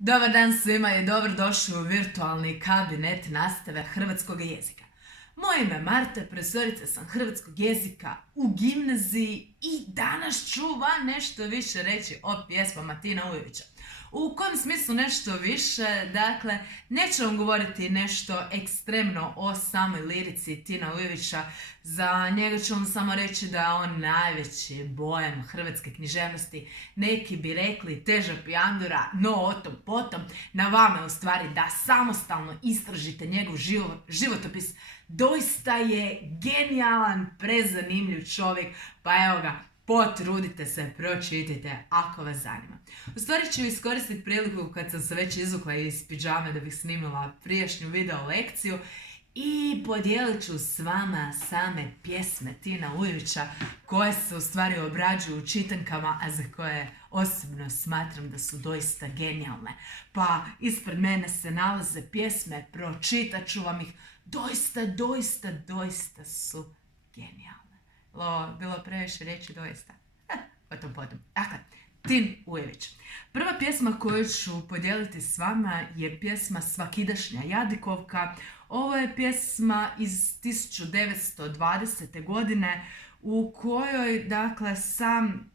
Dobar dan svima i dobrodošli u virtualni kabinet nastave hrvatskog jezika. Moje ime je Marta, profesorica sam hrvatskog jezika u gimnaziji i danas ću vam nešto više reći o pjesmama Tina Ujevića. U kojem smislu nešto više? Dakle, neću vam govoriti nešto ekstremno o samoj lirici Tina Ujevića. Za njega ću vam samo reći da je on najveći bojem hrvatske književnosti. Neki bi rekli teža pijandura, no o tom potom. Na vama je u stvari da samostalno istražite njegov životopis. Doista je genijalan, prezanimljiv čovjek, pa evo ga, potrudite se, pročitajte ako vas zanima. U stvari ću iskoristiti priliku kad sam se već izvukla iz pidžame da bih snimila prijašnju video lekciju i podijelit ću s vama same pjesme Tina Ujevića koje se u stvari obrađuju u čitankama, a za koje osobno smatram da su doista genijalne. Pa ispred mene se nalaze pjesme, pročitat ću vam ih, doista su genijalne. Bilo previše reći doista. Potom. Dakle, Tin Ujević. Prva pjesma koju ću podijeliti s vama je pjesma Svakidašnja jadikovka. Ovo je pjesma iz 1920. godine u kojoj, dakle, sam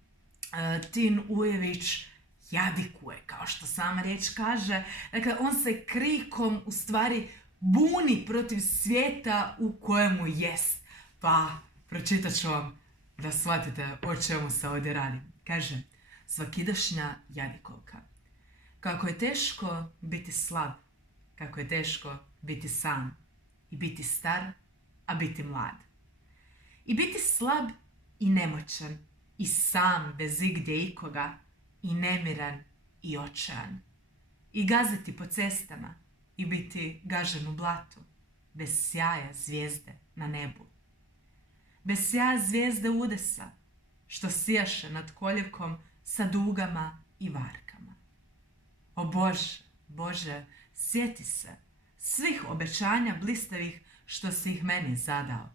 Tin Ujević jadikuje, kao što sama riječ kaže. Dakle, on se krikom u stvari buni protiv svijeta u kojemu jest. Pa, pročitat ću vam da shvatite o čemu se ovdje radi. Kaže, svakidašnja jadikovka. Kako je teško biti slab, kako je teško biti sam i biti star, a biti mlad. I biti slab i nemoćan i sam bez igdje ikoga i nemiran i očajan. I gaziti po cestama i biti gažen u blatu, bez sjaja zvijezde na nebu. Bez sjaja zvijezde udesa, što sijaše nad koljevkom sa dugama i varkama. O Bože, Bože, sjeti se svih obećanja blistavih što si ih meni zadao.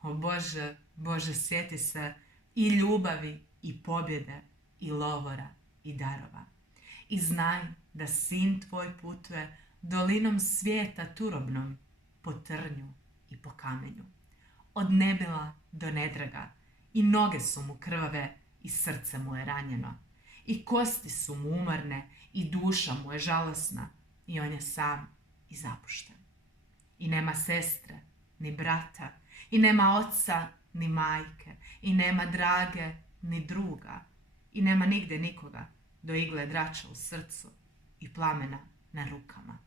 O Bože, Bože, sjeti se i ljubavi i pobjede i lovora i darova. I znaj da sin tvoj putuje dolinom svijeta turobnom, po trnju i po kamenju. Od nebila do nedraga i noge su mu krvave i srce mu je ranjeno. I kosti su mu umorne i duša mu je žalosna i on je sam i zapušten. I nema sestre, ni brata, i nema oca, ni majke, i nema drage, ni druga, i nema nigde nikoga do igle drača u srcu i plamena na rukama.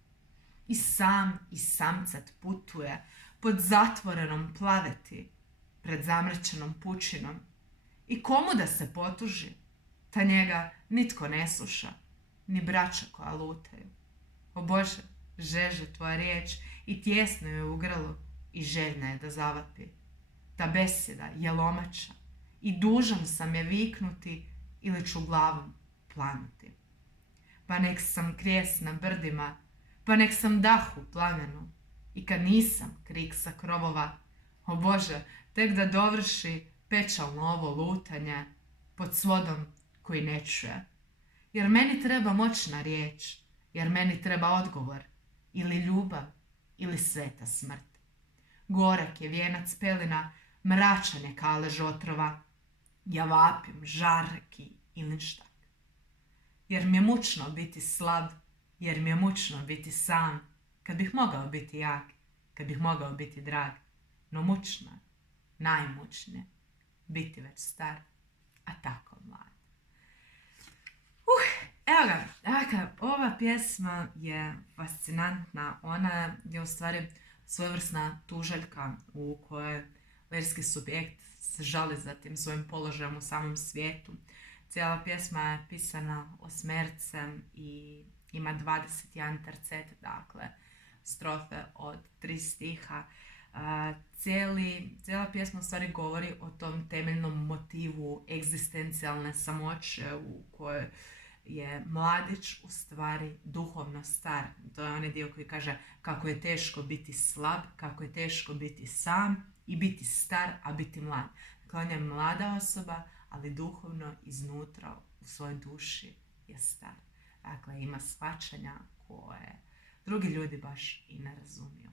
I sam i samcat putuje pod zatvorenom plaveti, pred zamrčenom pučinom. I komu da se potuži, ta njega nitko ne sluša, ni braća koja lutaju. O Bože, žeže tvoja riječ i tjesno je u grlu i željna je da zavapi. Ta besjeda je lomača i dužan sam je viknuti ili ću glavom planuti. Pa nek sam krijes na brdima, pa nek sam dah u plamenu i kad nisam krik sa krovova, o Bože, tek da dovrši pečalno ovo lutanje pod svodom koji ne čuje. Jer meni treba moćna riječ, jer meni treba odgovor, ili ljubav, ili sveta smrt. Gorak je vijenac pelina, mračan je kalež otrova, ja vapim žarki i linštak. Jer mi je mučno biti slab, jer mi je mučno biti sam, kad bih mogao biti jak, kad bih mogao biti drag, no mučno, najmučnije, biti već star, a tako mlad. Evo ga, dakle, ova pjesma je fascinantna, ona je u stvari svojevrsna tužaljka u kojoj lirski subjekt se žali za tim svojim položajem u samom svijetu. Cijela pjesma je pisana osmercem i ima 21 tercet, dakle, strofe od 3 stiha. Cijela pjesma u stvari govori o tom temeljnom motivu egzistencijalne samoće u kojoj je mladić u stvari duhovno star. To je onaj dio koji kaže kako je teško biti slab, kako je teško biti sam i biti star, a biti mlad. Dakle, on je mlada osoba, ali duhovno iznutra u svojoj duši je star. Dakle, ima shvaćanja koje drugi ljudi baš i ne razumiju.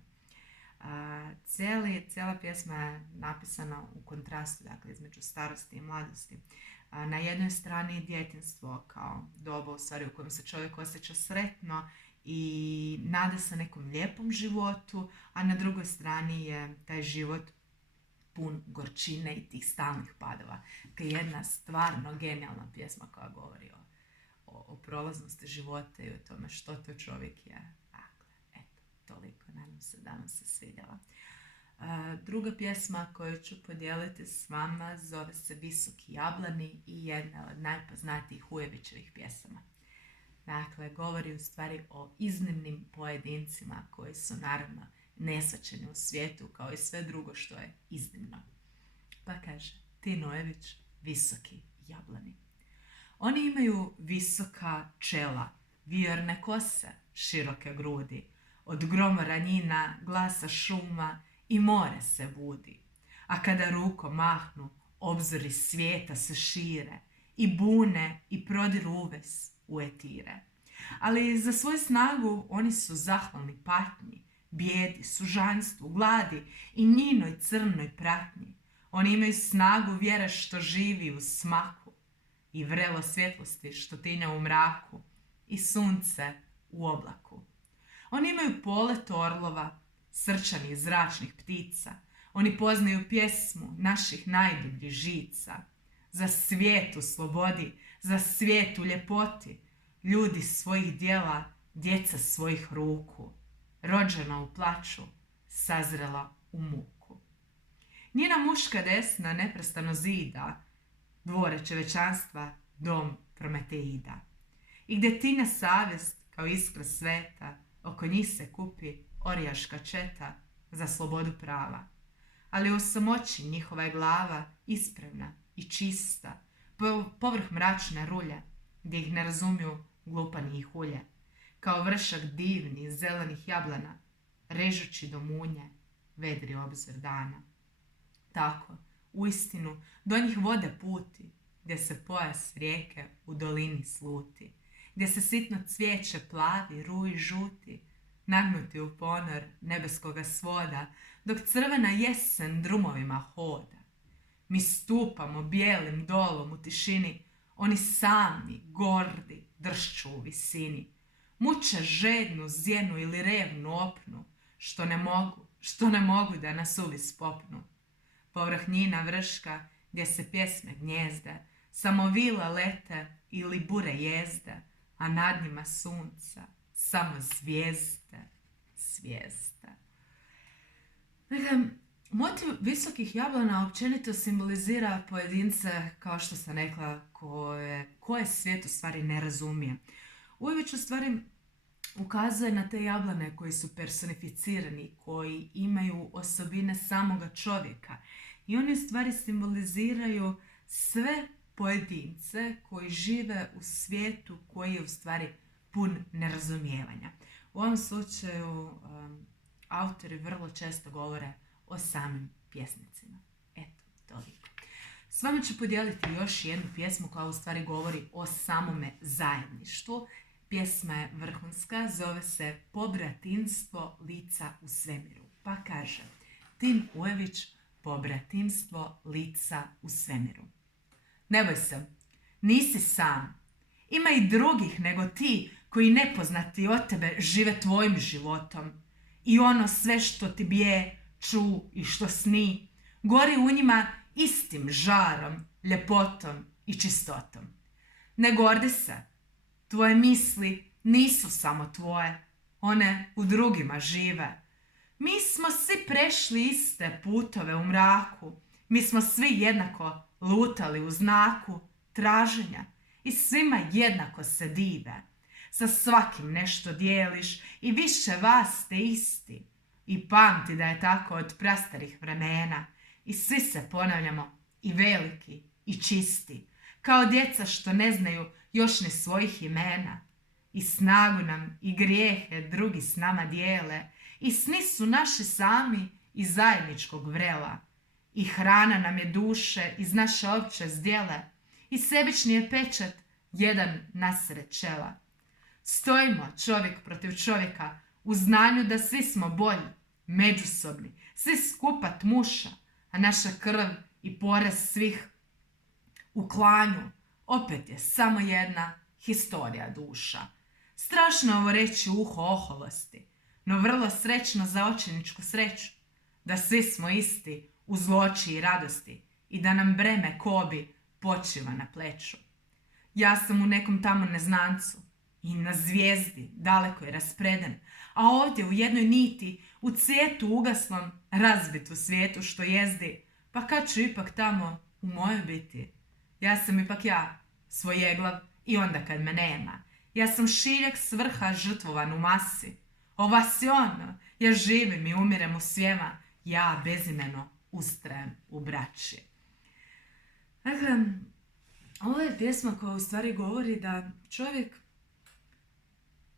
Cijela pjesma je napisana u kontrastu, dakle, između starosti i mladosti. Na jednoj strani djetinjstvo kao doba u stvari u kojem se čovjek osjeća sretno i nada se nekom lijepom životu, a na drugoj strani je taj život pun gorčine i tih stalnih padova. To je jedna stvarno genijalna pjesma koja govori o prolaznosti života i o tome što to čovjek je. Dakle, eto, toliko. Nadam se da vam se svidjela. Druga pjesma koju ću podijeliti s vama zove se Visoki jablani i jedna od najpoznatijih Ujevićevih pjesama. Dakle, govori u stvari o iznimnim pojedincima koji su naravno nesvaćeni u svijetu kao i sve drugo što je iznimno. Pa kaže, Tin Ujević, Visoki jablani. Oni imaju visoka čela, vijorne kose, široke grudi, od gromoranjina, glasa šuma i more se budi. A kada rukom mahnu, obzori svijeta se šire i bune i prodiru uves u etire. Ali za svoju snagu oni su zahvalni patnji, bijedi, sužanstvu, gladi i njinoj crnoj pratnji. Oni imaju snagu vjere što živi u smaku i vrelo svjetlosti što tinja u mraku i sunce u oblaku. Oni imaju polet orlova, srčanih zračnih ptica. Oni poznaju pjesmu naših najdubljih žica. Za svijet u slobodi, za svijet u ljepoti, ljudi svojih djela, djeca svojih ruku, rođena u plaću, sazrela u muku. Njena muška desna neprestano zida, dvore čovječanstva, dom Prometeida. I gdje tinja savjest kao iskra sveta, oko njih se kupi orijaška četa za slobodu prava. Ali u samoći njihova je glava ispravna i čista, povrh mračne rulje, gdje ih ne razumiju glupani i hulje. Kao vršak divni zelenih jablana, režući do munje, vedri obzir dana. Tako, uistinu, do njih vode puti, gdje se pojas rijeke u dolini sluti, gdje se sitno cvijeće plavi, ruji žuti, nagnuti u ponor nebeskoga svoda, dok crvena jesen drumovima hoda. Mi stupamo bijelim dolom u tišini, oni sami, gordi, dršću u visini. Muče žednu zjenu ili revnu opnu, što ne mogu da nas uvis popnu. Povrh njina vrška, gdje se pjesme gnjezde, samo vile lete ili bure jezde, a nad njima sunca, samo zvijezde. Dakle, motiv visokih jablana općenito simbolizira pojedince, kao što sam rekla, koje svijet u stvari ne razumije. Ujević u stvari ukazuje na te jablane koji su personificirani, koji imaju osobine samoga čovjeka. I oni u stvari simboliziraju sve pojedince koji žive u svijetu koji je u stvari pun nerazumijevanja. U ovom slučaju autori vrlo često govore o samim pjesnicima. Eto, toliko. S vama ću podijeliti još jednu pjesmu koja u stvari govori o samome zajedništvu. Pjesma je vrhunska, zove se Pobratinstvo lica u svemiru. Pa kaže, Tin Ujević, Pobratinstvo lica u svemiru. Ne boj se, nisi sam. Ima i drugih nego ti koji nepoznati od tebe žive tvojim životom. I ono sve što ti bije, ču i što sni, gori u njima istim žarom, ljepotom i čistotom. Ne gordi se, tvoje misli nisu samo tvoje, one u drugima žive. Mi smo svi prešli iste putove u mraku, mi smo svi jednako lutali u znaku traženja i svima jednako se dive. Sa svakim nešto dijeliš i više vas ste isti. I pamti da je tako od prastarih vremena i svi se ponavljamo i veliki i čisti, kao djeca što ne znaju još ni svojih imena. I snagu nam i grijehe drugi s nama dijele i sni su naši sami iz zajedničkog vrela. I hrana nam je duše iz naše opće zdjele i sebični je pečat jedan nasred čela. Stojimo čovjek protiv čovjeka u znanju da svi smo bolji, međusobni, svi skupa tmuša, a naša krv i porez svih u klanju opet je samo jedna historija duša. Strašno je ovo reći u uho oholosti, no vrlo srećno za očajničku sreću, da svi smo isti u zloči i radosti i da nam breme kobi počiva na pleću. Ja sam u nekom tamo neznancu i na zvijezdi daleko je raspreden, a ovdje u jednoj niti, u cvijetu ugaslom, razbit u svijetu što jezdi, pa kad ću ipak tamo u mojoj biti? Ja sam ipak ja, svojeglav i onda kad me nema. Ja sam šiljak s vrha žrtvovan u masi. Vas je ono, ja živim i umirem u svijema, ja bezimeno ustrajem u braći. Dakle, ovo je pjesma koja u stvari govori da čovjek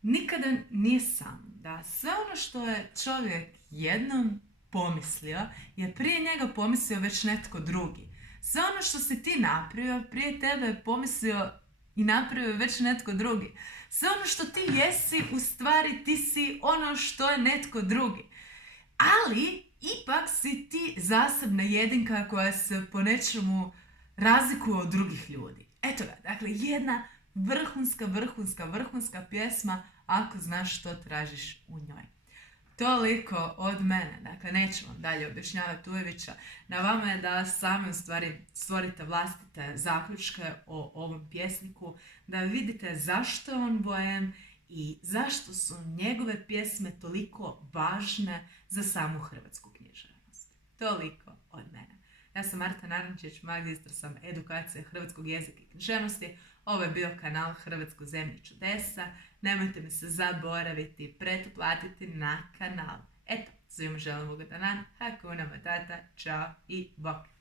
nikada nije sam. Da sve ono što je čovjek jednom pomislio je prije njega pomislio već netko drugi. Sve ono što si ti napravio, prije tebe je pomislio i napravio već netko drugi. Sve ono što ti jesi, u stvari ti si ono što je netko drugi. Ali, ipak si ti zasebna jedinka koja se po nečemu razlikuje od drugih ljudi. Eto ga, dakle, jedna vrhunska pjesma ako znaš što tražiš u njoj. Toliko od mene, dakle nećemo dalje objašnjavati Ujevića. Na vama je da sami u stvari stvorite vlastite zaključke o ovom pjesniku, da vidite zašto je on bojem i zašto su njegove pjesme toliko važne za samu hrvatsku književnost. Toliko od mene. Ja sam Marta Narančić, magistar sam edukacije hrvatskog jezika i književnosti. Ovo je bio kanal Hrvatsko zemlje čudesa. Nemojte mi se zaboraviti pretplatiti na kanal. Eto, svima želim ugodan dan. Hakuna Matata, čao i bok.